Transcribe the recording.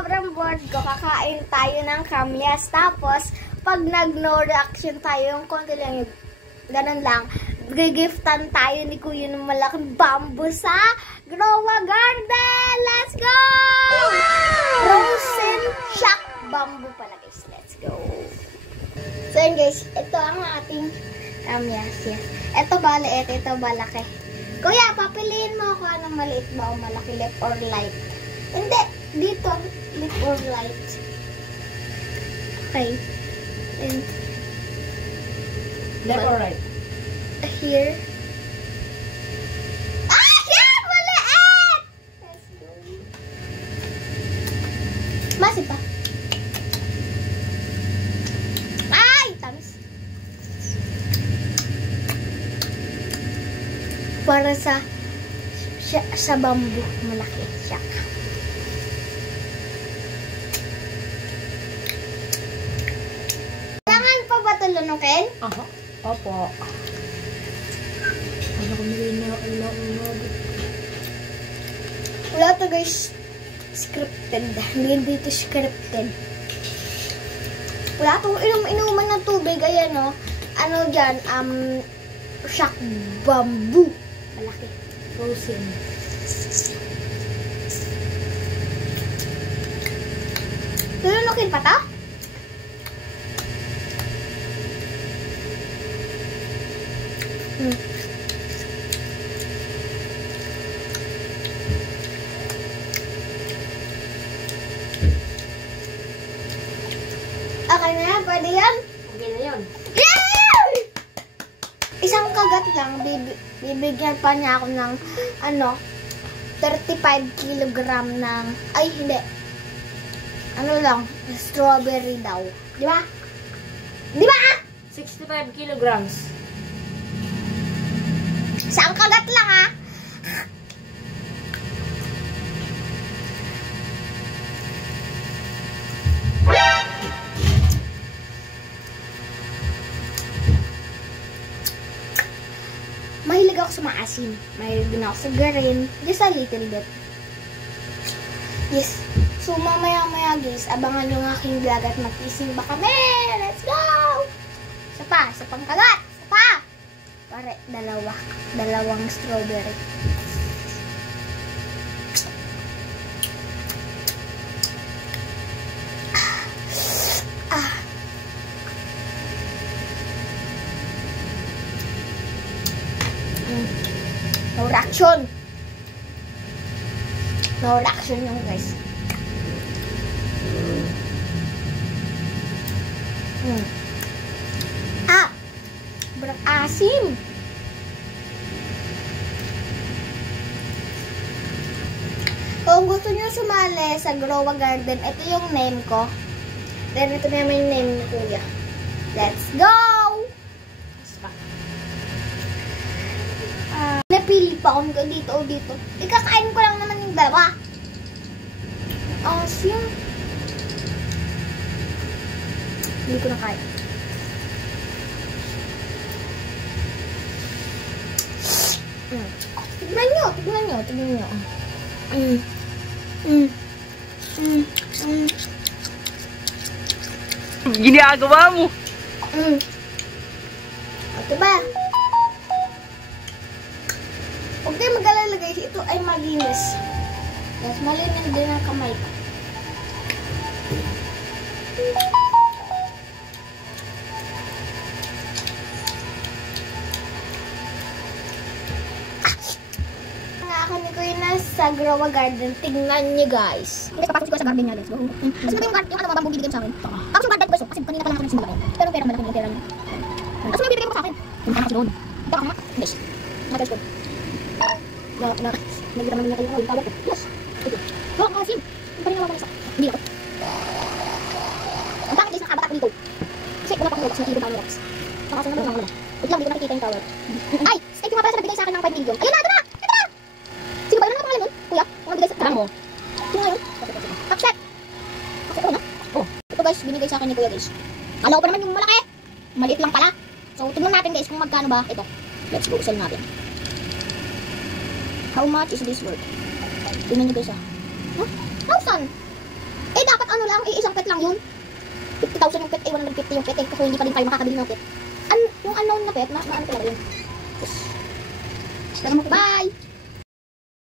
sobrang bored ko, kakain tayo ng kamyas. Tapos, pag nag-no reaction tayo, yung konti lang yung ganun lang, gigiftan tayo ni Kuya ng malaking bamboo sa Growa Garden! Let's go! Wow! Frozen shock bamboo pala guys. Let's go! So yun guys, ito ang ating kamyas. Yes. Ito maliit, ito malaki. Kuya, papiliin mo ako anong maliit ba o malaki, left or light? Hindi, dito, left or light. Okay. And left or right? Here. Ah! Yan! Maliit! Let's go. Masip pa. Ay! Tamis. Para sa bamboo. Malaki. Siyak. Kailangan pa ba ito lunukin? Aha. Opo. Ano kung wala to guys. Scripted. Hindi dito scripted. Wala to. Inuman ng tubig. Ayan o. Ano dyan? Shock bamboo. Malaki. frozen. Lulunukin pa to? Okay na yan, pwede yan? Okay na yun. Yay! Isang kagat lang, bibigyan pa niya ako ng, 35 kilogram ng, ay hindi, strawberry daw. Di ba? Di ba? 65 kilograms. Isang kagat lang ha. Mahilig ako sa maasim. Mahilig din ako sa garin. Just a little bit. Yes. So, mamaya-maya guys, abangan nyo ng aking vlog at mag-isimba kami. Let's go! Isa pa. Isa pang kagat. Isa pa. Pare, dalawang strawberry. No reaction. No reaction yung guys. Sobrang asim. Kung gusto nyo sumali sa Growa Garden, ito yung name ko. Then ito naman yung name ni Kuya. Let's go! Napili pa kung dito o dito. Ikakain ko lang naman yung dalawa. Asim. Hindi ko na kaya. Tignan nyo. Ginagawa mo. Diba? Huwag kayo mag-alala guys, ito ay malinis. Yes, malinis din ang kamay ko. Ako ni Kuya na sa Growa Garden. Tignan niyo guys. Papasok ko sa garden niya, let's go. Kasi yung bamboo bibigyan sa akin. Tapos yung garden ko, kasi kanina pa lang ako nagsimula. Pero pera malaki yung pera niya. Tapos may bibigyan mo sa akin. Punta ka kasi doon. Punta ka nga. Yes. Matals ko. Nagkita naman niya kayo. Tawag ko. Yes. Ito. Ang asim. Yung kanina naman isa. Hindi ako. Ang bakit guys nakabata ko dito. Kasi wala pa akong kasi nakikita ng rocks. Nakasa naman ako na. Wait lang, hindi ko nakikita yung tower. Ay! Steve nga pala sa nagbigay sa akin ng 5 million. Ayun na! Ito na! Sino ba? Ano na pangalan nun? Kuya? Kung nagbigay sa akin mo? Sino nga yun? Upset! Upset ko na? Oh. Ito guys, binigay sa akin ni Kuya guys. Alam ko pa naman yung malaki. Maliit lang pala. So, tignan natin guys kung magkano ba ito. Let's go, sell natin. How much is this worth? Tignan nyo guys ah. Huh? 1,000! ano lang, isang pet lang yun. 50,000 yung pet, 150 yung pet kasi hindi pa din tayo makakabili ng pet. Yung unknown na pet, ano talaga yun. Bye!